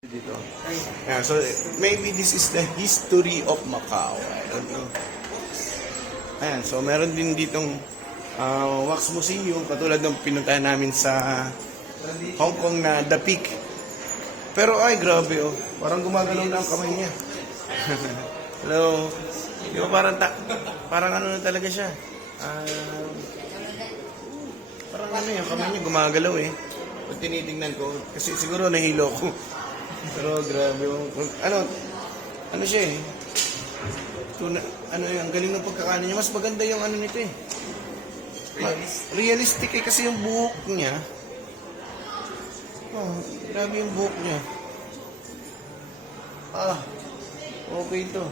Dito. Yeah, so maybe this is the history of Macau. I don't know. Ayan, so meron din ditong wax museum katulad ng pinuntahan namin sa Hong Kong na The Peak. Pero ay grabe oh, parang gumagalaw na ang kamay niya. Hello. Di ba parang ano na talaga siya? Parang ano yung kamay niya gumagalaw eh. Pag tinitingnan ko, kasi siguro nahilo ko. Pero grabe yung, ano siya eh. Ang galing ng pagkakaano niya. Mas maganda yung ano nito eh. Realistic eh kasi yung buhok niya. Oh, grabe yung buhok niya. Okay ito.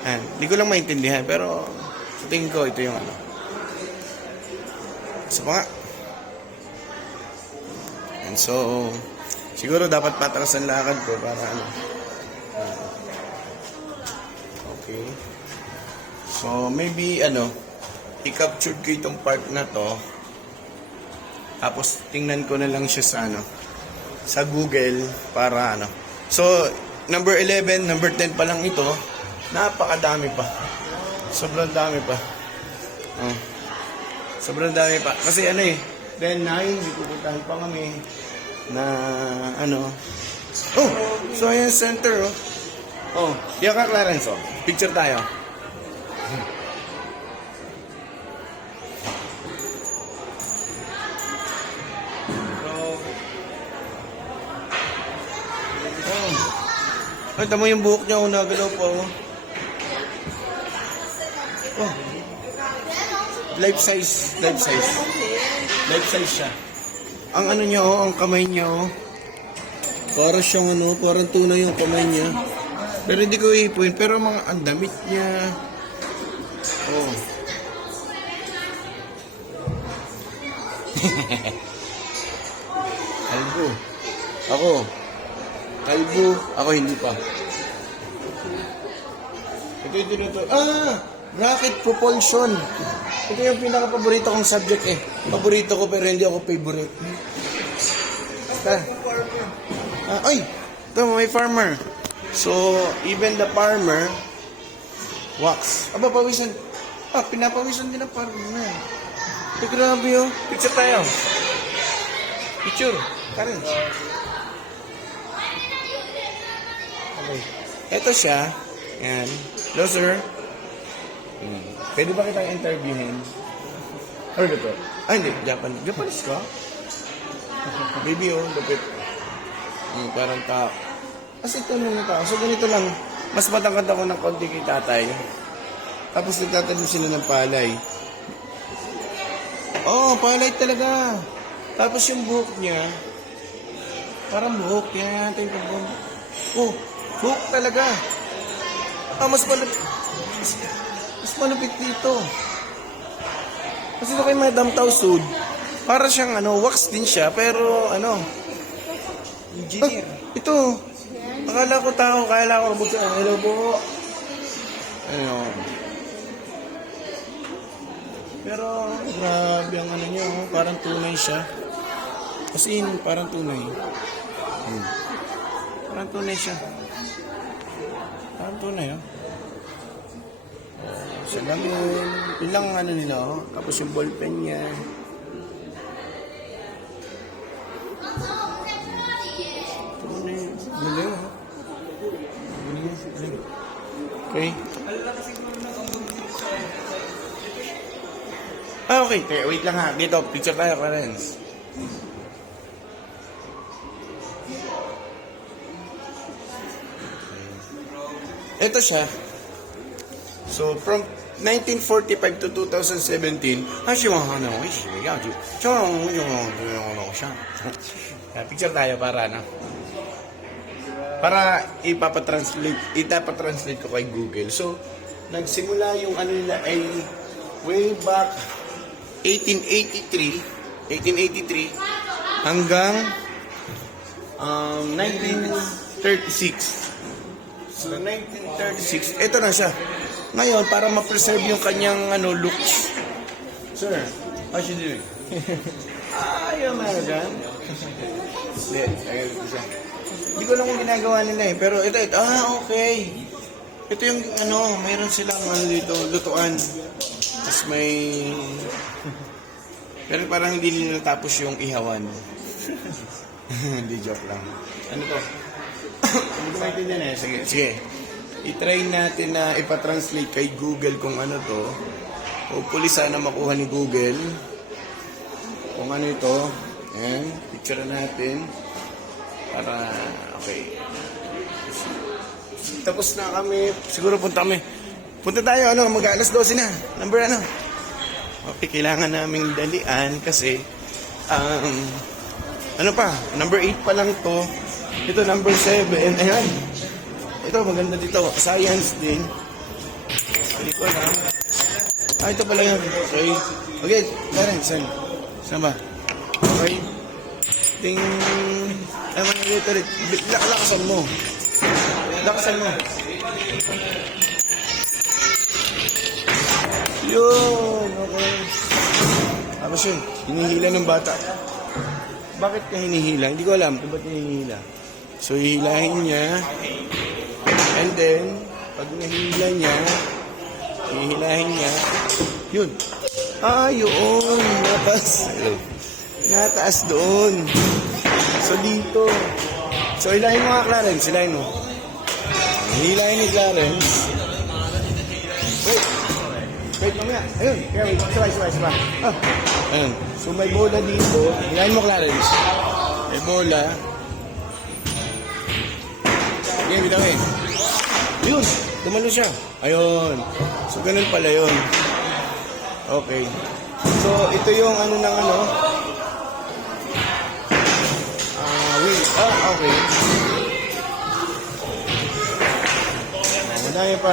Hindi ko lang maintindihan pero sa tingin ko ito yung ano. Isa pa nga. And so, siguro dapat patras ang lakad ko para ano. Okay. So, maybe i-capture ko itong part na to. Tapos, tingnan ko na lang siya sa sa Google para So, number 11, number 10 pa lang ito. Napakadami pa. Sobrang dami pa. Sobrang dami pa. Kasi then 9, may pupuntahan pa kami na Science Center diyan ka Clarence picture tayo. Ay, tamo yung buhok niya nagalaw pa life size siya. Ang niya ang kamay niya para siyang parang tunay yung kamay niya. Pero hindi ko ipuin, pero ang damit niya. Kalbo. Ako hindi pa. Ito. Rocket propulsion. Ito yung pinaka-paborito kong subject eh. Paborito ko pero hindi ako favorite. Ito may farmer. So, even the farmer wax. Pawisan. Pinapawisan din ang farmer. Ito grabe yun. Picture tayo. Picture. Karen. Okay. Ito siya. Yan. Hello, sir. Pwede ba kitang interviewin? Or ito? Hindi. Japanese ka? Baby, lupit. Parang tao. Kasi ito nung tao. So, ganito lang. Mas matangkad ako ng konti kay tatay. Tapos nagtatanim sila ng palay. Palay talaga. Tapos yung buhok niya, parang buhok. Yan natin yung pagbuhok. Buhok talaga. Mas malupit dito. Kasi ito kay Madam Tausud, para siyang wax din siya, pero engineer. Ito. Akala ko tao, robot siya. Hello po. Pero grabe ang niya, parang tunay siya. Kasi parang tunay. Parang tunay siya. Parang tunay, salamin. Ilang nila, tapos yung ballpen niya. Tunay. Galing, Okay. Okay. Wait lang ha. Dito, picture tayo, Clarence. Ito siya. So, from 1945 to 2017, picture tayo para ipapatranslate ko kay Google. So, nagsimula yung nila ay way back 1883 hanggang 1936. So, 1936, ito na siya. Ngayon, para ma-preserve yung kanyang looks. Sir, how's you doing? You're American. Hindi, ayun ko siya. Hindi ko alam kung ginagawa nila eh. Pero ito. Okay. Ito yung mayroon silang dito, lutuan. Tapos may... Pero parang hindi nila tapos yung ihawan. Hindi, joke lang. Ano to? Hindi ko maintindihan eh. Sige. I-try natin na ipatranslate kay Google kung ano to. Hopefully sana makuha ni Google. Kung ano ito. Ayan. Picture natin. Para, okay. Tapos na kami. Siguro punta kami. Punta tayo, mag-alas 12 na. Number ano? Okay, kailangan naming dalian kasi, number 8 pa lang to. Ito, number 7. Ayan. Ito, maganda dito. Science din. Hindi ko alam. Ito pala yun. Okay, Clarence, saan ba? Okay. Ting... Lakasan mo. Yun, okay. Tapos yun, hinihila ng bata. Bakit niya hinihila? Hindi ko alam kung ba't niya hinihila. So, hihilahin niya. And then, pag nahihila niya, hihilahin niya. Yun. Yun. Nataas doon. So, dito. So, hilahin mo nga, Clarence. Hilahin mo. Hilahin ni Clarence. Wait, mamaya. Ayun. Kaya, sabay. Ayun. So, may bola dito. Hilahin mo, Clarence. May bola. Sige, bitawin. Yun. Tumalo siya. Ayun. So, ganun pala yun. Okay. So, ito yung okay. Madaya pa.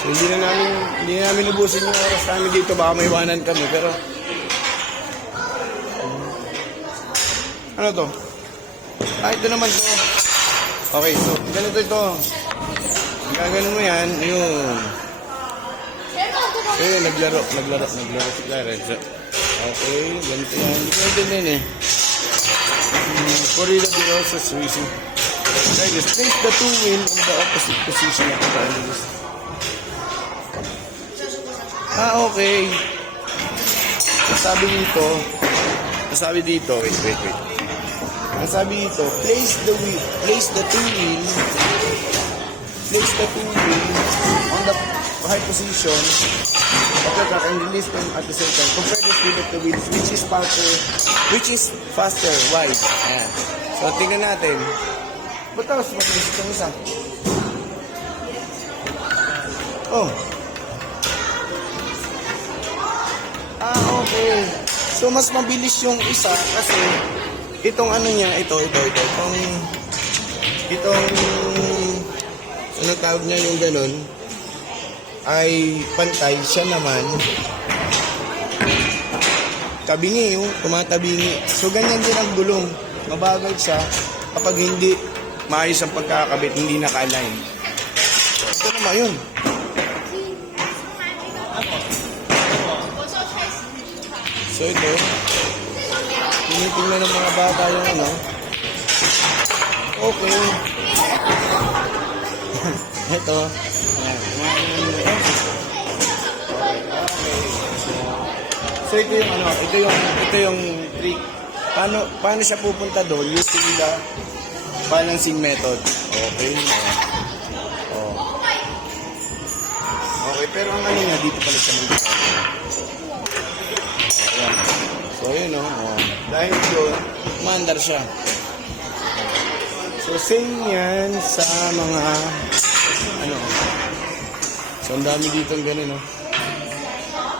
So, hindi namin ubusin yung oras namin dito. Baka may iwanan kami. Pero, ano to? Ito naman to. Okay, so, ganito ito. Gaganon mo yan. Ayun. Ayun, naglaro si Clarence. Okay, ganito yan. Hindi ko din eh. Corrida de Rosas Racing. Okay, just place the two wheel in the opposite position of the handles. Okay. Sabi dito, wait. Ang sabi dito, place the two wheel on the high position of the track and release them at the same time. Compare the speed of the wheels, which is faster, wide. Ayan. So, tingnan natin. Ba't tapos mabilis itong isa? Okay. So, mas mabilis yung isa kasi itong itong ano tawag niya yung ganun ay pantay, siya naman tabingi, tumatabingi. So, ganyan din ang gulong. Mabagal siya kapag hindi maayos ang pagkakabit, hindi naka-align. Ito naman yun. So, ito, tinitingnan ng mga bata yung Okay. Ito. So ito yung trick. Paano siya pupunta doon using the balancing method. Okay. Okay, pero ang niya dito pala siya mag So yun dahil doon, mandar siya. So same yan sa mga so ang dami dito ng ganun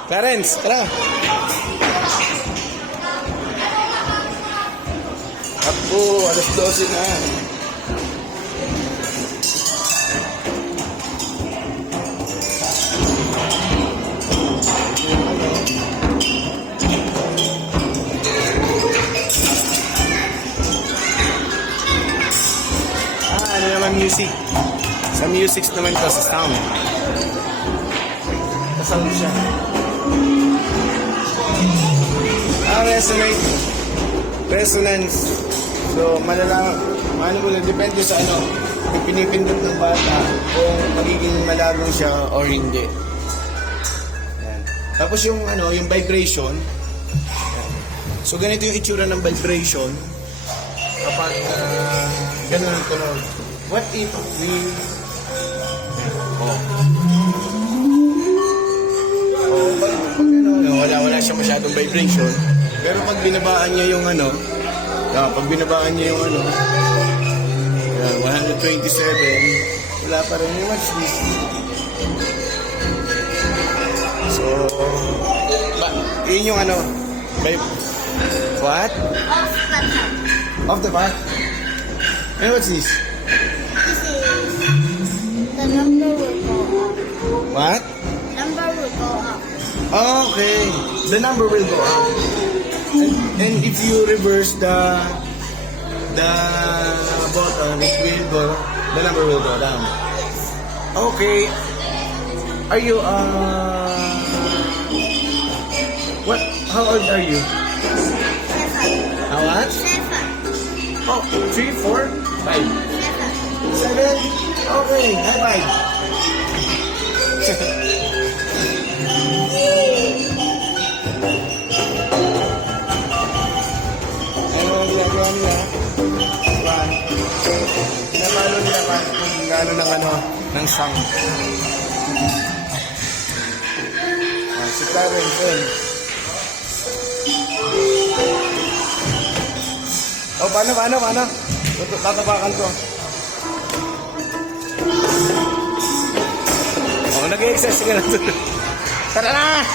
Clarence, tara! Ako, alas 12 na. Ano naman music? Sa music naman ito, sa sound. Sa sound siya. Resonance. So, malalaman. Ano mo lang, depende sa ano, yung pinipindot ng bata kung magiging malagong siya or hindi. Ayan. Tapos yung ano, yung vibration. Ayan. So ganito yung itsura ng vibration kapag ganun ang tunog. What if we pag ano, wala siyang masyadong vibration. Pero pag binabaan niya yung ano, pag binabaan niya yung ano, 127, wala pa rin yung watchlist. So, yun yung ano, what? Off the bat? And what's this? The number will go up. What? Number will go up. Okay, the number will go up. And if you reverse the button, it will go, the number will go down. Okay. Are you, what, how old are you? 7. How what? 7. Oh, 3, 4, 5, 7? Okay, high five. Ano ang ginagawa nila? Pinapalo nila pa kung gano'n ng ano, ng sang. Si Clarence, yun. Oh, paano? Tatapakan ko. Oh, nag-exercise ka na. Tara na!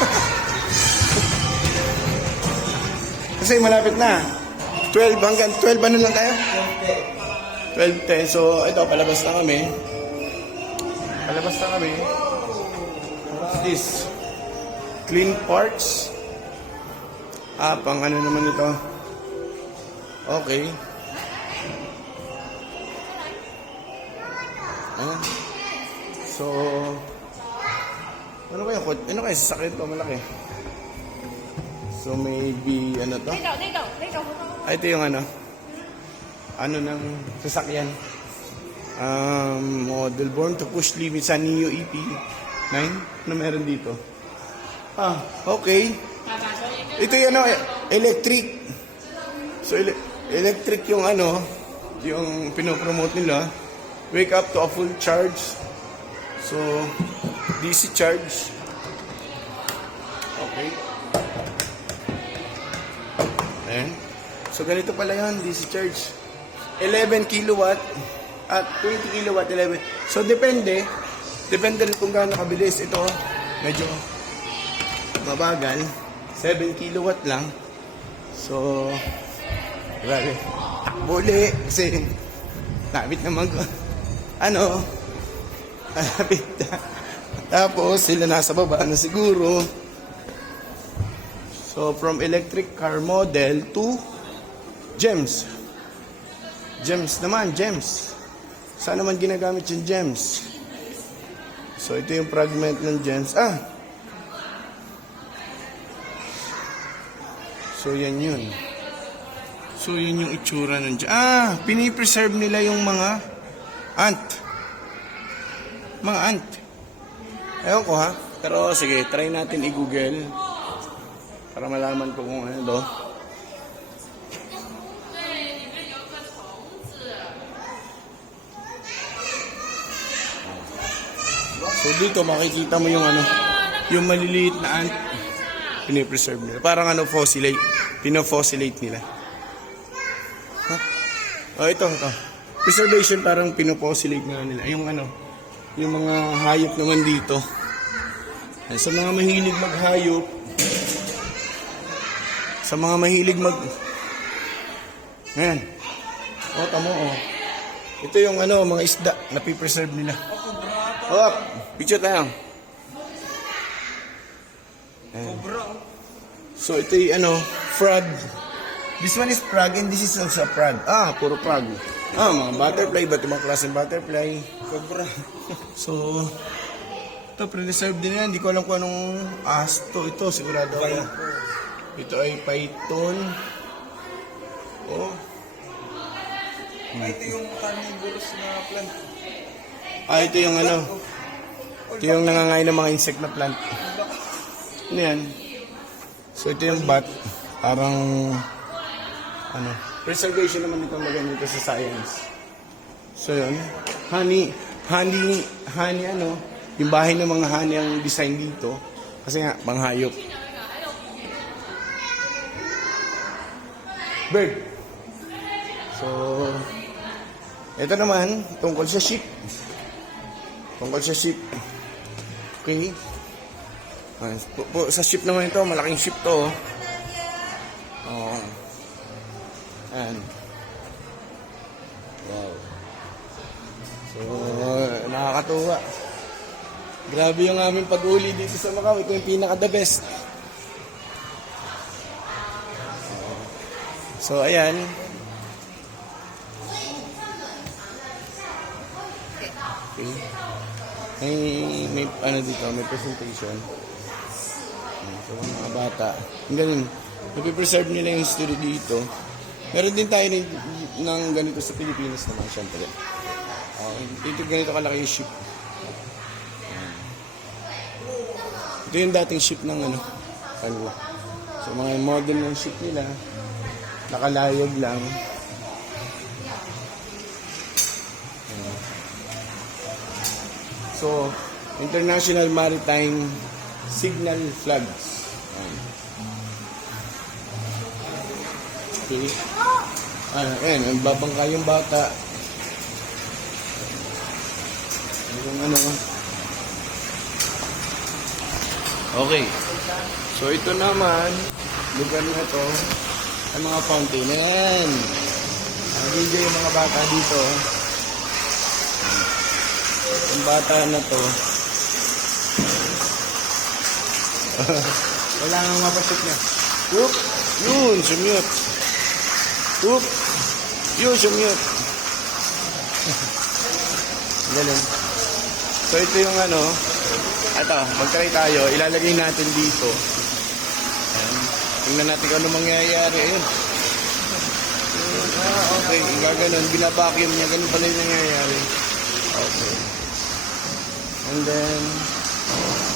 Kasi malapit na. 12 hanggang 12 ano lang tayo? 12:10. So, ito, palabas na kami. What's this? Clean parts. Pang ano naman ito? Okay. So, ano kaya sasakyan to malaki? So, maybe, ano to? Ito yung ano ng sasakyan. Model born to push limits sa Neo EP9. Ano meron dito? Okay. Ito yung ano, electric. So, electric yung ano, yung pinopromote nila. Wake up to a full charge. So, DC charge. Okay. Ayan. So, ganito pala yun, DC charge. 11 kilowatt at 20 kilowatt, 11. So, depende. Depende rin kung gaano kabilis. Ito, medyo mabagal. 7 kilowatt lang. So, grabe. Buli. Kasi, lapit naman ko. Lapit na. Tapos, sila nasa baba na siguro. So, from electric car model to gems. Gems naman, gems. Saan naman ginagamit yung gems? So, ito yung fragment ng gems. So, yan yun. So, yun yung itsura ng gems. Pinipreserve nila yung mga ant. Mga ant. Ewan ko ha. Pero, sige, try natin i-google. Para malaman ko kung ano do. So dito makikita mo yung ano, yung maliliit na ant, pinipreserve nila. Parang ano, fossilate, pinofossilate nila. Ito. Preservation, parang pinofossilate nila. Yung ano, yung mga hayop naman dito. Sa mga mahilig maghayop, Ngayon. Tamo. Ito yung ano, mga isda na pipreserve nila. Picture tayo. So ito yung ano, frog. This one is frog and this is also frog. Puro frog. Mga butterfly, ba't yung mga klaseng butterfly? Cobra. So, ito, preserve din yan. Hindi ko alam kung anong asto ito. Sigurado ako. Ito ay python. Ito yung carnivorous na plant. Ito yung ano. Ito yung nangangain ng mga insect na plant. Ano yan? So ito yung bat. Parang ano, preservation naman ito maganda ito sa science. So yun, honey ano, yung bahay ng mga honey ang design dito. Kasi nga, panghayop. Bird. So, ito naman, tungkol sa sheep. Okay. Sa sheep naman ito, malaking sheep to. Oh. Ayan. Wow. So, nakakatuwa. Grabe yung aming pag-uli dito sa Macau. Ito yung pinaka-the best. So, ayan. Okay. May ano dito, may presentation. So, mga bata. Ang galing. Napipreserve nila yung history dito. Meron din tayo ng ganito sa Pilipinas naman, syempre. Dito ganito kalaki yung ship. Ito yung dating ship ng ano, kanila. So, mga model ng ship nila, nakalayag lang. So, International Maritime Signal Flags. Okay. Ayan, ang babangka yung bata. Yung ano. Okay. So, ito naman, lugar na to, ang mga fountain. Ayan. Nag-enjoy yung mga bata dito. Yung bata na to. Wala nang mapasok niya. Whoop! Yun, sumute. Whoop! Yun, sumute. Ganun. So, ito yung ano. Ito, mag-try tayo. Ilalagay natin dito. Ayan. Tingnan natin kung ano mangyayari. Ayun. Okay. Gaganon. Binabacuum niya. Ganun pala yung nangyayari. Okay. And then,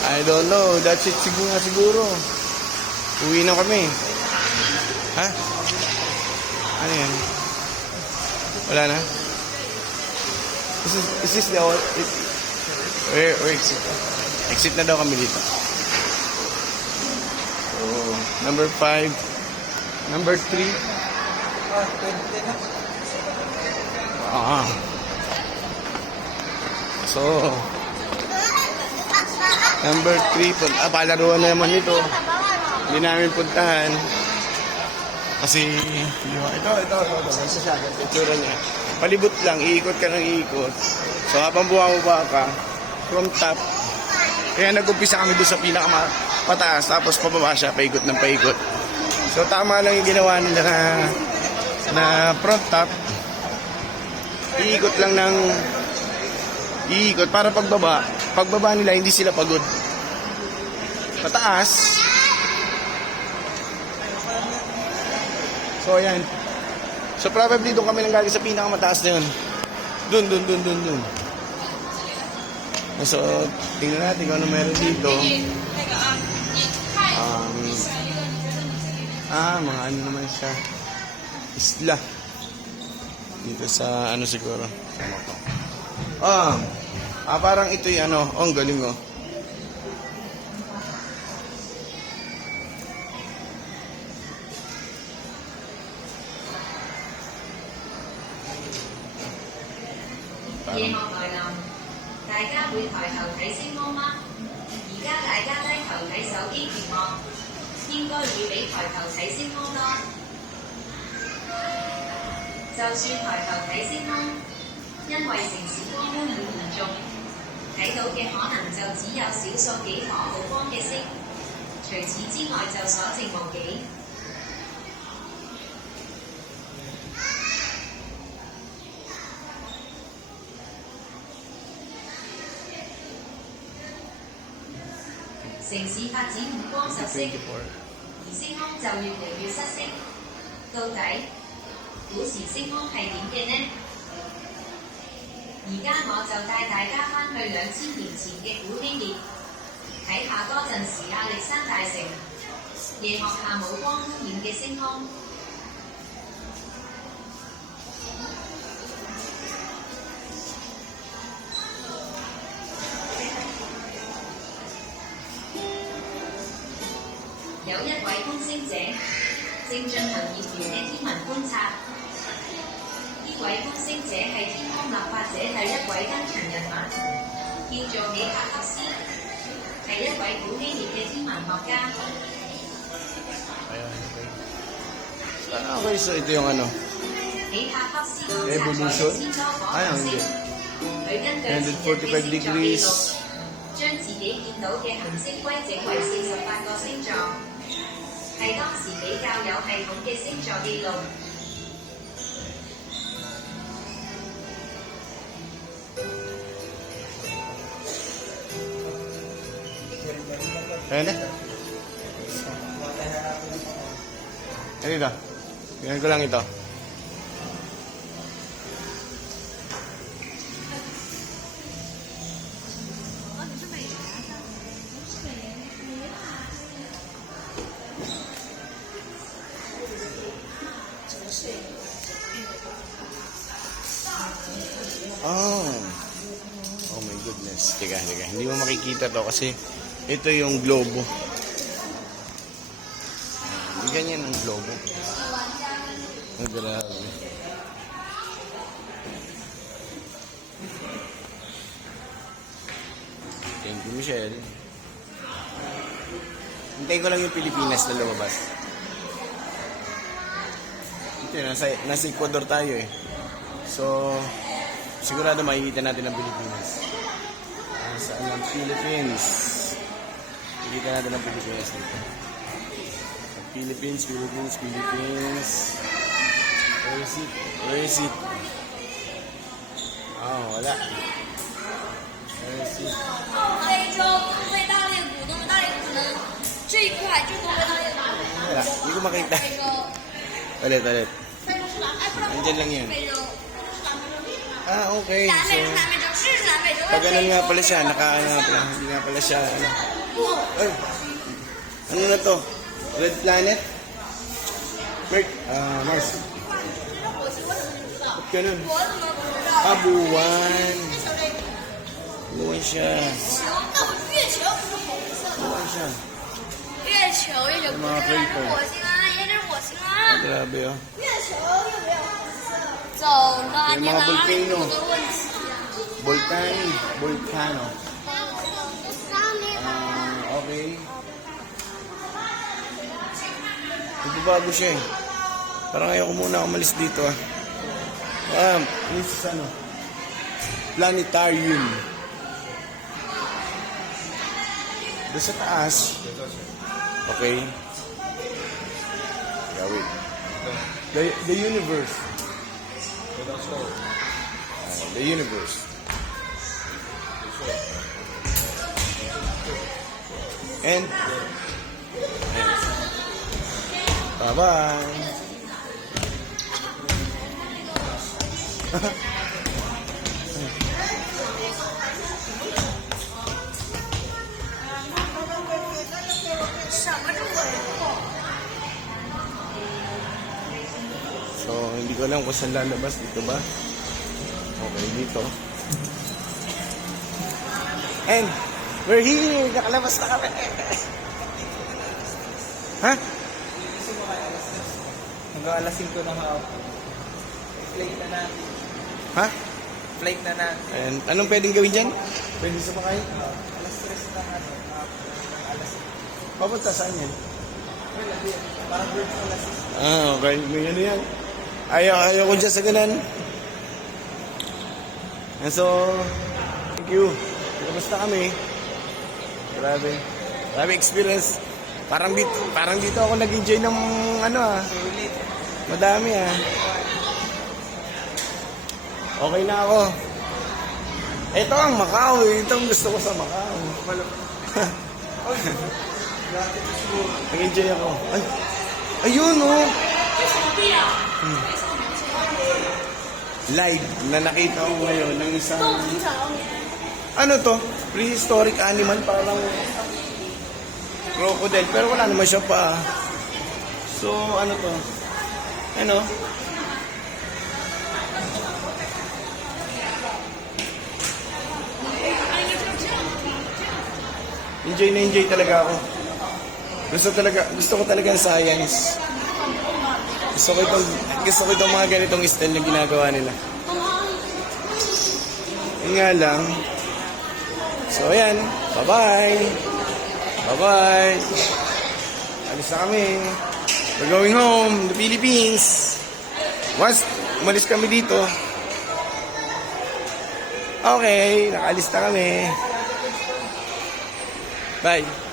I don't know. That's it siguro. Uwi na kami. Ha? Ano yan? Wala na? Is this the where exit? Exit na daw kami dito. So, number 5. Number 3. 20 na. So, number 3. Palaruan na naman ito. Hindi namin puntahan. Kasi, ito. Isa siya. Itsura niya. Palibot lang. Iikot ka ng iikot. So, habang bumababa ka, from top, kaya nag-umpisa kami doon sa pinakamataas, tapos pababa siya, paikot ng paikot. So, tama lang yung ginawa nila na front top. Iikot lang ng iikot para pagbaba nila, hindi sila pagod. Pataas. So, ayan. So, probably doon kami nanggaling sa pinakamataas na yun. Doon. So, tingnan natin kung ano meron dito. Mga ano naman siya. Isla. Dito sa ano siguro. Parang ito yung ano. Ang galing oh. Parang 夜幕來臨，大家會抬頭睇星空嗎？而家大家低頭睇手機屏幕，應該會比抬頭睇星空多。就算抬頭睇星空，因為城市光污染嚴重，睇到嘅可能就只有少數幾顆毫光嘅星，除此之外就所剩無幾。城市發展五光十色，而星空就越嚟越失色。到底古時星空係點嘅呢？而家我就帶大家翻去2000年前嘅古希臘，睇下嗰陣時亞歷山大城，夜幕下冇光污染嘅星空。有一位觀星者正進行業餘嘅天文觀察。呢位觀星者係天空立法者第一位登場人物，叫做比塔克斯，係一位古希臘嘅天文學家。Okay, so ito yung ano. 比塔克斯觀察咗Evolution? 1000多顆啊行星，hindi. 佢根據前日嘅星座記 degrees 錄，將自己見到嘅行星規整為48個星座，係當時比較有系統嘅星座記錄。Ayan na. Ano ito? Tingnan ko lang ito. Oh. Oh my goodness. Teka. Hindi mo makikita to kasi ito yung globo. Hindi ganyan ang globo. Oh, grabe. Thank you, Michelle. Hintayin ko lang yung Pilipinas na lumabas. Ito, nasa Ecuador tayo eh. So, sigurado makikita natin ang Pilipinas. Saan ang Philippines? Makikita natin ang Pilipinas dito. Philippines. Where is it? Oh, wala. Where is it? 非洲东非大裂谷，东非大裂谷可能这一块就是东非大裂谷。 Wala. Hindi ko makita. 非洲， Ulit. 非洲是南，哎，不是， Andyan lang yun. 非洲是南美洲。 Ah, okay. 南 So, 美洲，南美洲是南美洲。 pag ganun nga pala siya, nakaano nga pala. Hindi nga pala siya, ano. Ay, ano na to? Red planet? Mars. 我 Ba't ganun? 怎么不知道？ Ah, buwan. Buwan siya. 球，那我月球不是红色的？ Buwan siya. 月球不是，什么这是火星啊，也是火星啊。 Grabe, oh. 月球又没有红色。走吧，你哪里有的问题啊？ Volcano. Okay. Nagbabago siya eh. Parang ayaw ko muna umalis dito ah. This is ano? Planetarium. Doon sa taas. Okay. Yeah, wait. The universe. The universe. And bye-bye. So, hindi ko alam kung saan lalabas. Dito ba? Okay, dito. And, we're here! Nakalabas na kami! Ha? Hanggang alas 5 ng hapon. Flight na natin. Ha? Flight na natin. And, anong pwedeng gawin dyan? Pwede sumakay? Alas 3 ng ano. Alas 5. Papunta saan yan? Wala din. Parang birds alas 6. Ah, okay. May ano yan. Ayaw ko dyan sa ganan. And so, thank you. Kamusta kami? Grabe experience. Parang dito ako nag-enjoy ng ano ah. Sulit. Madami ah. Okay na ako. Ito ang Macau. Ito ang gusto ko sa Macau. Nag-enjoy ako. Ay, ayun oh. live na nakita ko ngayon ng isang, 动很少年， ano to? Prehistoric animal, parang crocodile. Pero wala naman siya pa. So, ano to? Ano? Enjoy na enjoy talaga ako. Gusto ko talaga ang science. Gusto ko itong mga ganitong style na ginagawa nila. Yun nga lang. So, ayan. Bye-bye. Bye-bye. Alis na kami. We're going home, the Philippines. Once umalis kami dito, okay, nakaalis na kami. Bye.